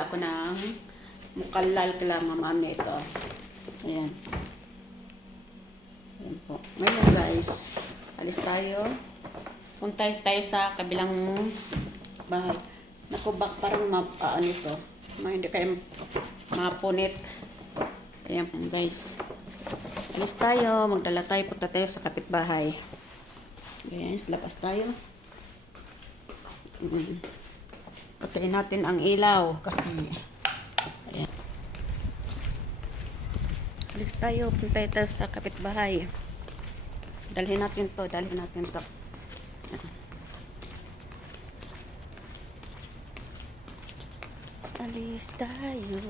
magdala ako ng mukalal kila mamami ito. Ayan. Ayan po. Ngayon guys, alis tayo. Punta tayo sa kabilang bahay. Naku, bak parang ma, ah, ano ito. Ma, hindi kayo mapunit. Ayan po guys. Alis tayo, magdala tayo, punta tayo sa kapitbahay. Guys, labas tayo. Ayan. Patayin natin ang ilaw kasi ayan. Alis tayo, punta tayo sa kapitbahay. Dalhin natin to, dalhin natin to. Alis tayo.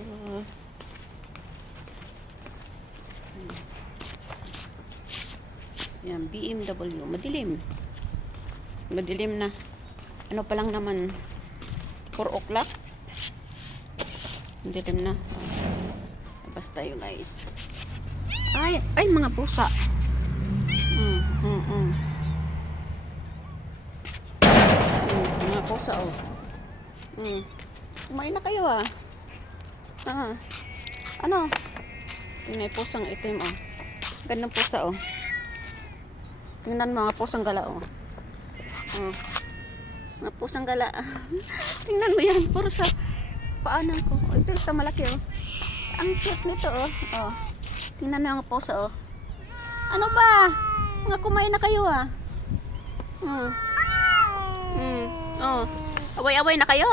Yan, BMW. Madilim. Madilim na. Ano pa lang naman, 4 o'clock. Madilim na. Labas tayo guys. Ay, ay mga pusa. Mm, mm, mm. Mm, mga pusa oh. Mm. Kumain na kayo ah. Ah. Ano? Tingnan yung pusang itim oh. Gandang pusa oh. Tingnan mga pusang gala oh. Oh. Mga pusang gala. Tingnan mo yan. Puro sa paanan ko. Oh, ito isa malaki oh. Ang cute nito oh. Oh. Tingnan mo yung pusa oh. Ano ba? Mga kumain na kayo ah. Hmm. Hmm. Oh. Away-away na kayo.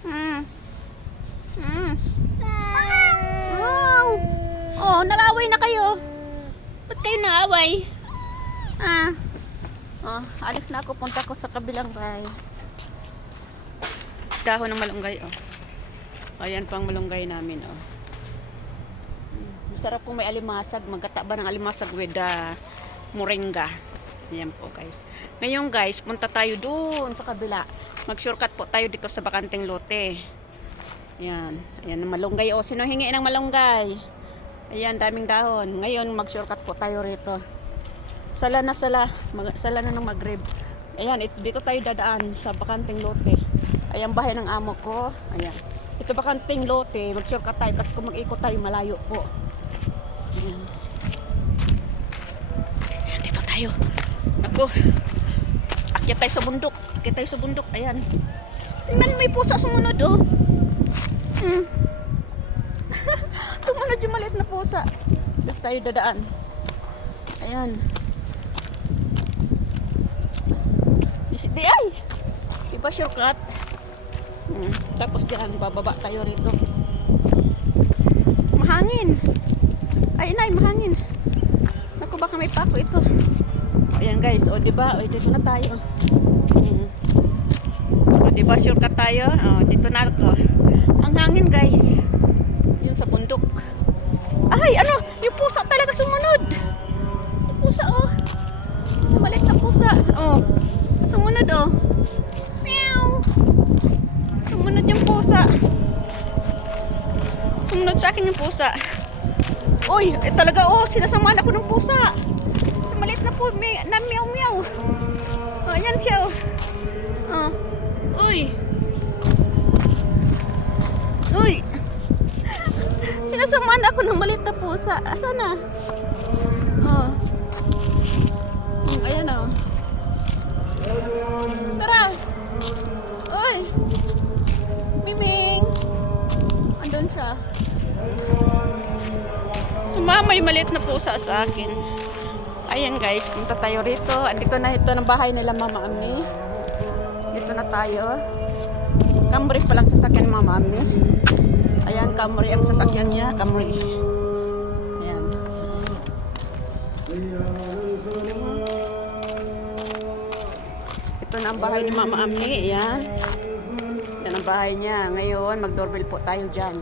Hmm. Hmm. Wow. Oh, nag-away na kayo. Ba't kayo nag-away? Ah. Oh, alis na ako. Punta ko sa kabilang bahay. Dahon ng malunggay, oh. Ayan pang malunggay namin, oh. Masarap kung may alimasag. Magkata ba ng alimasag with uh, moringa. Ayan po, guys. Ngayon, guys, punta tayo doon sa kabila. Mag-shortcut po tayo dito sa bakanting lote. Ayan. Ayan, malunggay. O, sino hingi ng malunggay? Ayan, daming dahon. Ngayon, mag-shortcut po tayo rito. Sala na sala. Mag, sala na ng magrib. Ayan, it, dito tayo dadaan sa bakanting lote. Ayan, bahay ng amo ko. Ayan. Ito bakanting lote. Mag-shortcut tayo kasi kung mag-ikot tayo, malayo po. Ayan. Ayan, dito tayo. Ako. Akyat tayo sa bundok. Akyat tayo sa bundok. Ayan. Tingnan may pusa sumunod, oh. Hmm. sumunod yung maliit na pusa. Dito tayo dadaan. Ayan. Di, ay! Di ba shortcut? Hmm. Tapos dyan, bababa tayo rito. Mahangin. Ay, inay, mahangin. Naku, baka may pako ito. Ayan guys, o diba? O dito na tayo. Hmm. O diba, shortcut tayo? O, dito na ako. Ang hangin guys. Yun sa bundok. Ay, ano? Yung pusa talaga sumunod. Yung pusa, oh. Yung Malit na pusa. Oh. Sumunod, oh. Meow. Sumunod yung pusa. Sumunod sa akin yung pusa. Uy, eh, talaga, oh. Sinasamahan ako ng pusa. Maliit na po, may, na meow meow. Oh, yan siya, oh. Oh. Uy. Uy. Sinasamahan ako ng maliit na pusa. Asa na? Oh. Hmm, ayan oh. Tara. Uy. Miming. Andun siya. Sumama yung maliit na pusa sa akin. Ayan guys, punta tayo rito. Andito na ito ng bahay nila Mama Amni. Dito na tayo. Camry pa lang sasakyan Mama Amni. Ayan, Camry ang sasakyan niya. Camry. Ayan. Ito na ang bahay ni Mama Amni. Ayan. Bahay niya. Ngayon, mag-doorbell po tayo dyan.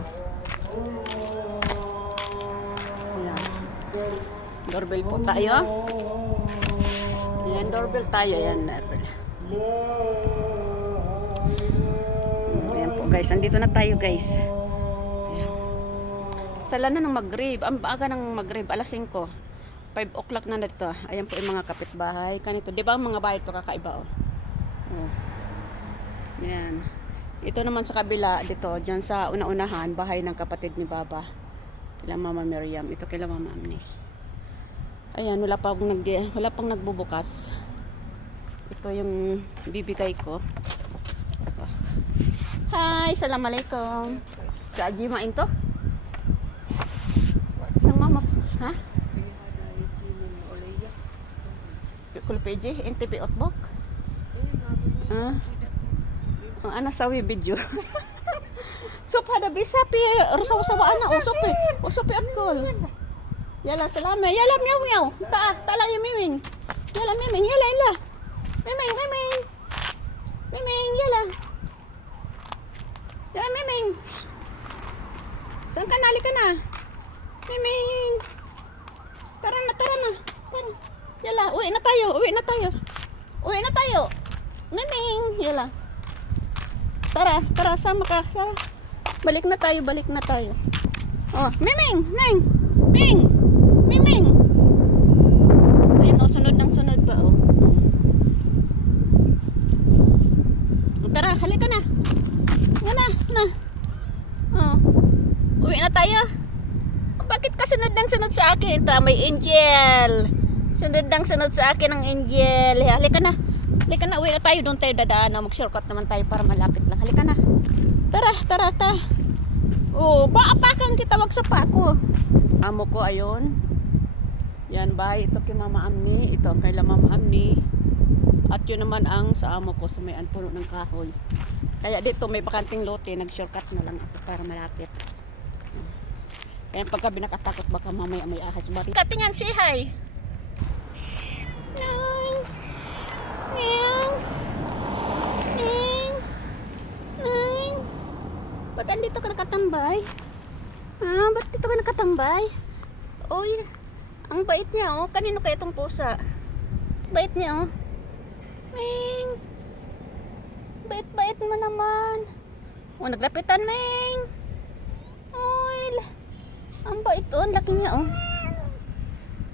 Ayan. Doorbell po tayo. Ayan, doorbell tayo. Ayan, doorbell. Ayan po guys. Andito na tayo guys. Ayan. Sala na ng magrib. Ang aga ng magrib. Alas 5. 5 o'clock na dito. Ayan po yung mga kapitbahay. Kanito. Di ba ang mga bahay ito kakaiba oh? Oh. Yan. Ito naman sa kabila, dito, dyan sa una-unahan, bahay ng kapatid ni Baba. Kila Mama Miriam. Ito kila Mama Amni. Ayan, wala pa akong nag wala pang nagbubukas. Ito yung bibigay ko. Hi, assalamualaikum. Ka Ajima into? Sang mama, ha? Kul PJ, NTP Otbok. Ah. Ang anak sawi video. Sup hada bisa pi rusa usa ba ana usop eh. Usop at kol. Yala salame, yala miyaw miyaw. Ta, tala yung miming. Yala miming, yala ila. Miming, miming. Miming, yala. Yala miming. Saan ka nali ka na? Miming. Tara na, tara na. Tara. Yala, uwi na tayo, uwi na tayo. Uwi na tayo. Miming, yala. Tara, tara, sama ka. Tara. Balik na tayo, balik na tayo. Oh, Miming, Ming, Ming, Miming. Ayun, oh, sunod ng sunod pa, oh. Oh, Tara, halika na. Nga na. Oh. Uwi na tayo. Bakit ka sunod ng sunod sa akin? Ta, may angel. Sunod ng sunod sa akin ang angel. Halika na. Halika na, uwi na tayo. Doon tayo dadaan. Mag-shortcut naman tayo para malapit lang. Halika na. Tara, tara, tara. Oh, paapakan kita, wag sa pako. Amo ko, ayun. Yan, bahay. Ito kay Mama Amni. Ito kay Mama Amni. At yun naman ang sa amo ko sa may puno ng kahoy. Kaya dito may bakanting lote. Nag-shortcut na lang ako para malapit. Kaya pagka binakatakot baka mamaya may ahas ba. Katingan si Hi. Nang. Nang. Nang. Nang. Ba't andito ka nakatambay? Ah, ba't dito ka nakatambay? Oy, ang bait niya oh. Kanino kaya itong pusa? Bait niya oh. Ming. Bait-bait mo naman. Oh, naglapitan, Ming. Oy, ang bait oh. Ang laki niya oh.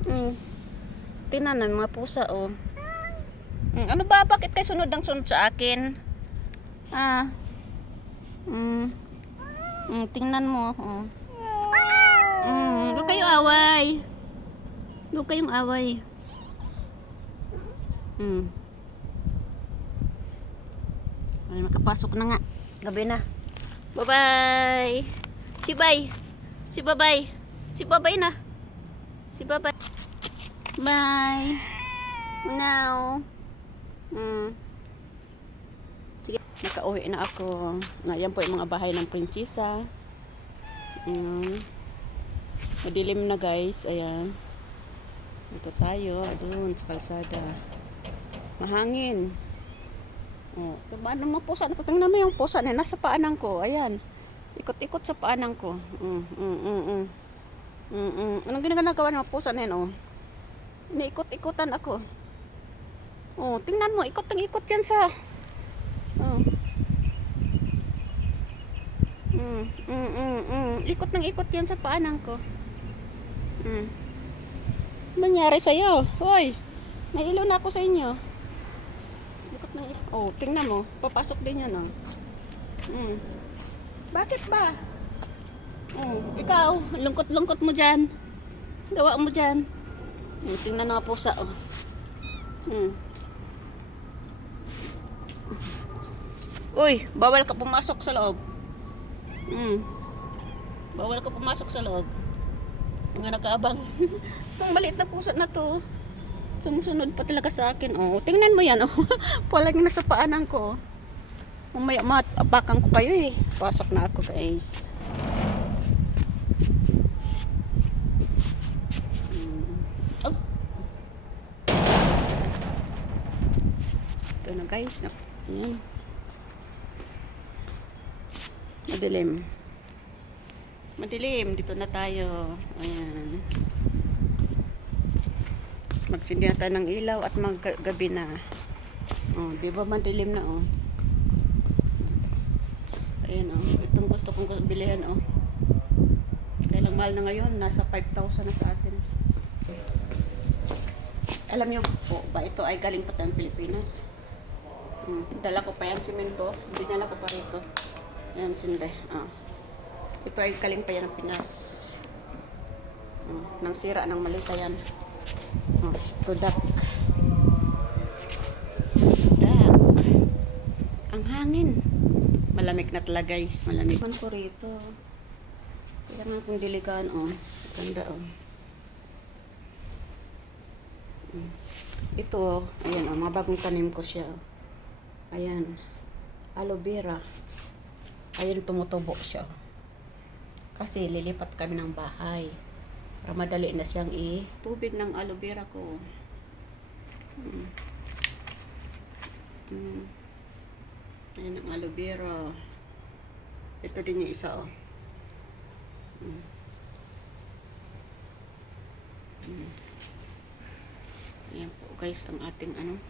Hmm. Tinanan mga pusa oh. Hmm, ano ba? Bakit kayo sunod ng sunod sa akin? Ah. Hmm. Hmm, tingnan mo. Oh. Hmm, huwag away. Huwag kayong away. Hmm. Ay, makapasok na nga. Gabi na. Bye-bye. Si Bay. Si Babay. Si Babay na. Si Babay. Bye. Now. Hmm. Sige, nakauwi na ako. Na, yan po yung mga bahay ng prinsesa. Ayan. Madilim na guys. Ayan. Dito tayo. Doon sa kalsada. Mahangin. Oh, diba naman pusa? Natatingnan mo yung pusa na nasa paanan ko. Ayan. Ikot-ikot sa paanan ko. Mm, mm, mm, mm. Mm, mm. Anong ginagawa ng pusa na yan, oh? Iniikot-ikotan ako. Oh, tingnan mo. Ikot ng ikot yan sa... Oh. Mm, mm, mm, mm. Ikot ng ikot yan sa paanan ko. Mm. Nangyari sa'yo? Hoy, may ilaw na ako sa inyo. Ikot ng ikot. Oh, tingnan mo. Papasok din yan, oh. Mm. Bakit ba? Oh, ikaw, lungkot-lungkot mo dyan. Gawa mo dyan. Mm, tingnan nga pusa, oh. Mm. Uy, bawal ka pumasok sa loob. Mm. Bawal ka pumasok sa loob. Mga nakaabang. Itong maliit na pusa na to. Sumusunod pa talaga sa akin. Oh, tingnan mo yan. Oh. Palagi nasa paanan ko. Mamaya matapakan ko kayo eh. Pasok na ako guys. Mm. Oh. Ito na guys. Ayan. Madilim. Madilim. Dito na tayo. Ayan. Magsindi na tayo ng ilaw at maggabi na. Oh, di ba madilim na oh. Ayan oh. Itong gusto kong bilihan oh. Kaya lang mahal na ngayon. Nasa 5,000 na sa atin. Alam niyo po ba ito ay galing pa tayong Pilipinas. Hmm, dala ko pa yan simento. Dinala ko pa rito. Ayan, sunday. Ah. Ito ay kaling ng Pinas. Ah, nang sira ng malita yan. Ah, ito duck. Duck. Ang hangin. Malamig na talaga guys. Malamig. Man ko rito. Kailangan kong diligan. Oh. Ganda oh. Mm. Ito, ayan oh, mga bagong tanim ko siya. oh. Ayan. Aloe vera. Ayan, tumutubo siya. Kasi lilipat kami ng bahay. Para madali na siyang i... Tubig ng aloe vera ko. Mm. Mm. Ayan ang aloe vera. Ito din yung isa, oh. Mm. Mm. Ayan po guys, ang ating ano.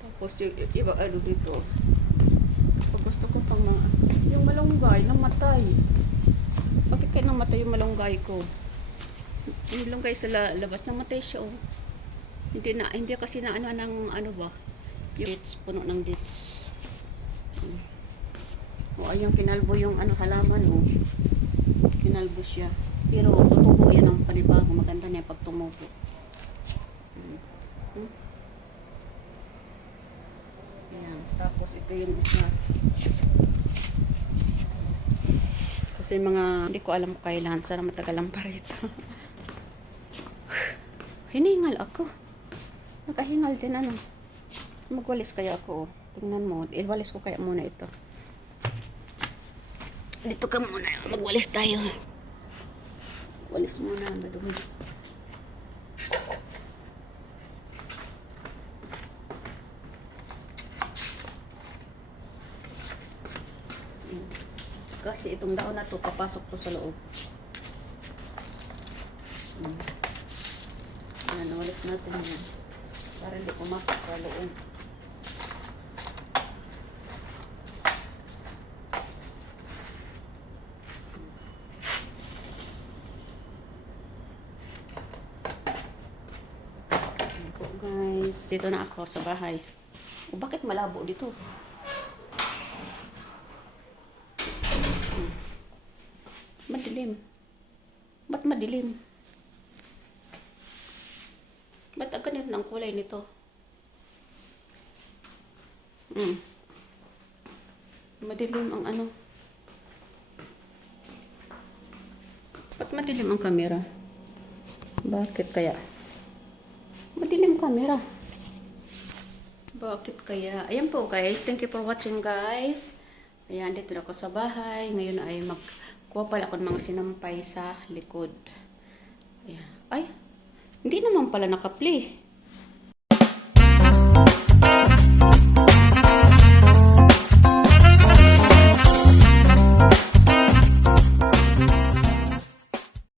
Tapos yung iba ano dito. Pag gusto ko pang mga, yung malunggay, namatay. Bakit kaya namatay yung malunggay ko? Yung malunggay sa la- labas, namatay siya oh. Hindi na, hindi kasi na ano ng ano ba? Yung dates, puno ng dates. Hmm. O ayun, kinalbo yung ano halaman oh. Kinalbo siya. Pero tutubo yan ang panibago. Maganda na yan pag tumubo. Hmm. Hmm. Ayan. Tapos ito yung isa. Kasi mga, hindi ko alam kung kailan. Sana matagalan pa rito. Hiningal ako. Nakahingal din ano. Magwalis kaya ako. oh. Tingnan mo. Ilwalis ko kaya muna ito. Dito ka muna. Magwalis tayo. Walis muna. Madumi. Kasi itong daon na to, papasok to sa loob. Hmm. Ayan, nawalis natin yan. Para hindi pumasok sa loob. Guys. Dito na ako sa bahay. O, bakit malabo dito? Madilim. Ba't madilim? Ba't ganito ng kulay nito? Hmm. Madilim ang ano. Ba't madilim ang camera? Bakit kaya? Madilim camera. Bakit kaya? Ayan po guys. Thank you for watching guys. Ayan, dito na ako sa bahay. Ngayon ay magkuha pala ako ng mga sinampay sa likod. Ayan. Ay, hindi naman pala nakaplay.